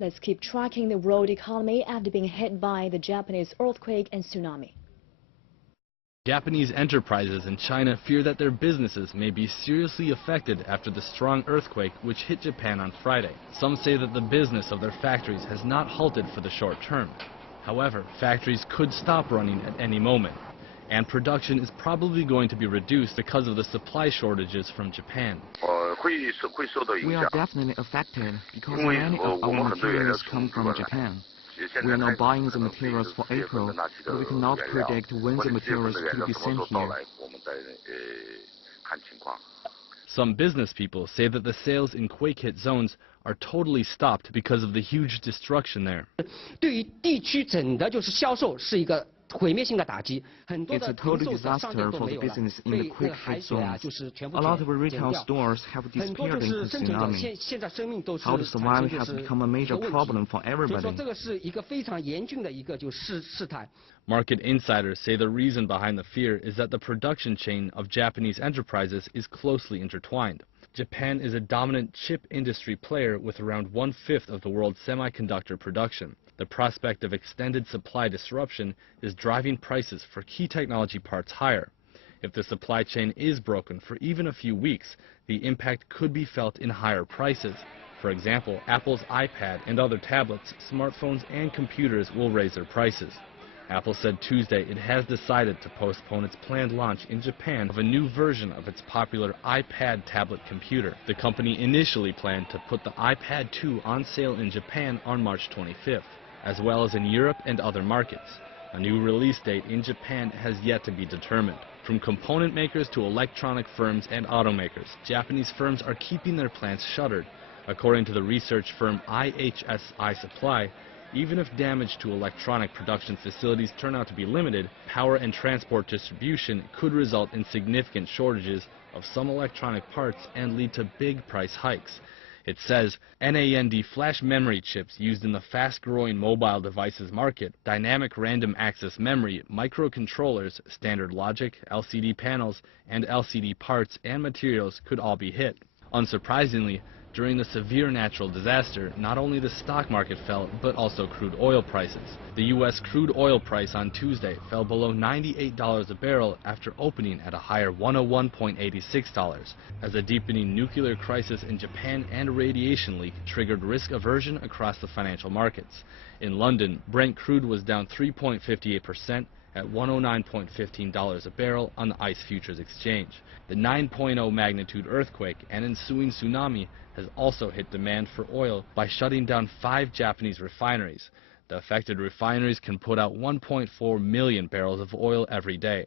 Let's keep tracking the world economy after being hit by the Japanese earthquake and tsunami. Japanese enterprises in China fear that their businesses may be seriously affected after the strong earthquake which hit Japan on Friday. Some say that the business of their factories has not halted for the short term. However, factories could stop running at any moment, and production is probably going to be reduced because of the supply shortages from Japan. We are definitely affected because many of our materials come from Japan. We are now buying the materials for April, but we cannot predict when the materials could be sent here. Some business people say that the sales in quake-hit zones are totally stopped because of the huge destruction there. It's a total disaster for the business in the quake-hit zones. A lot of retail stores have disappeared in the tsunami. How to survive has become a major problem for everybody. Market insiders say the reason behind the fear is that the production chain of Japanese enterprises is closely intertwined. Japan is a dominant chip industry player with around 1/5 of the world's semiconductor production. The prospect of extended supply disruption is driving prices for key technology parts higher. If the supply chain is broken for even a few weeks, the impact could be felt in higher prices. For example, Apple's iPad and other tablets, smartphones, and computers will raise their prices. Apple said Tuesday it has decided to postpone its planned launch in Japan of a new version of its popular iPad tablet computer. The company initially planned to put the iPad 2 on sale in Japan on March 25th, as well as in Europe and other markets. A new release date in Japan has yet to be determined. From component makers to electronic firms and automakers, Japanese firms are keeping their plants shuttered. According to the research firm IHSI Supply, even if damage to electronic production facilities turn out to be limited, power and transport distribution could result in significant shortages of some electronic parts and lead to big price hikes. It says NAND flash memory chips used in the fast-growing mobile devices market, dynamic random access memory, microcontrollers, standard logic, LCD panels, and LCD parts and materials could all be hit. Unsurprisingly, during the severe natural disaster, not only the stock market fell, but also crude oil prices. The U.S. crude oil price on Tuesday fell below $98 a barrel after opening at a higher $101.86, as a deepening nuclear crisis in Japan and radiation leak triggered risk aversion across the financial markets. In London, Brent crude was down 3.58%, at $109.15 a barrel on the ICE Futures Exchange. The 9.0 magnitude earthquake and ensuing tsunami has also hit demand for oil by shutting down 5 Japanese refineries. The affected refineries can put out 1.4 million barrels of oil every day.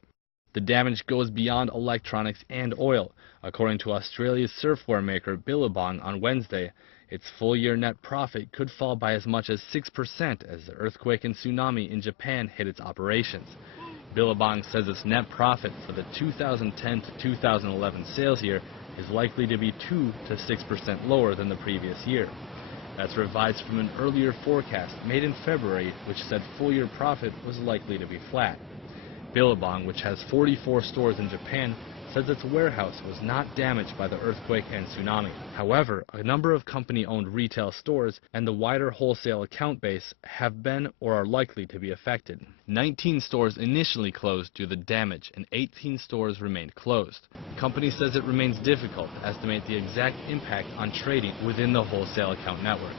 The damage goes beyond electronics and oil. According to Australia's surfwear maker Billabong on Wednesday, its full-year net profit could fall by as much as 6% as the earthquake and tsunami in Japan hit its operations. Billabong says its net profit for the 2010 to 2011 sales year is likely to be 2 to 6% lower than the previous year. That's revised from an earlier forecast made in February, which said full-year profit was likely to be flat. Billabong, which has 44 stores in Japan, says its warehouse was not damaged by the earthquake and tsunami. However, a number of company-owned retail stores and the wider wholesale account base have been or are likely to be affected. 19 stores initially closed due to the damage and 18 stores remained closed. The company says it remains difficult to estimate the exact impact on trading within the wholesale account network.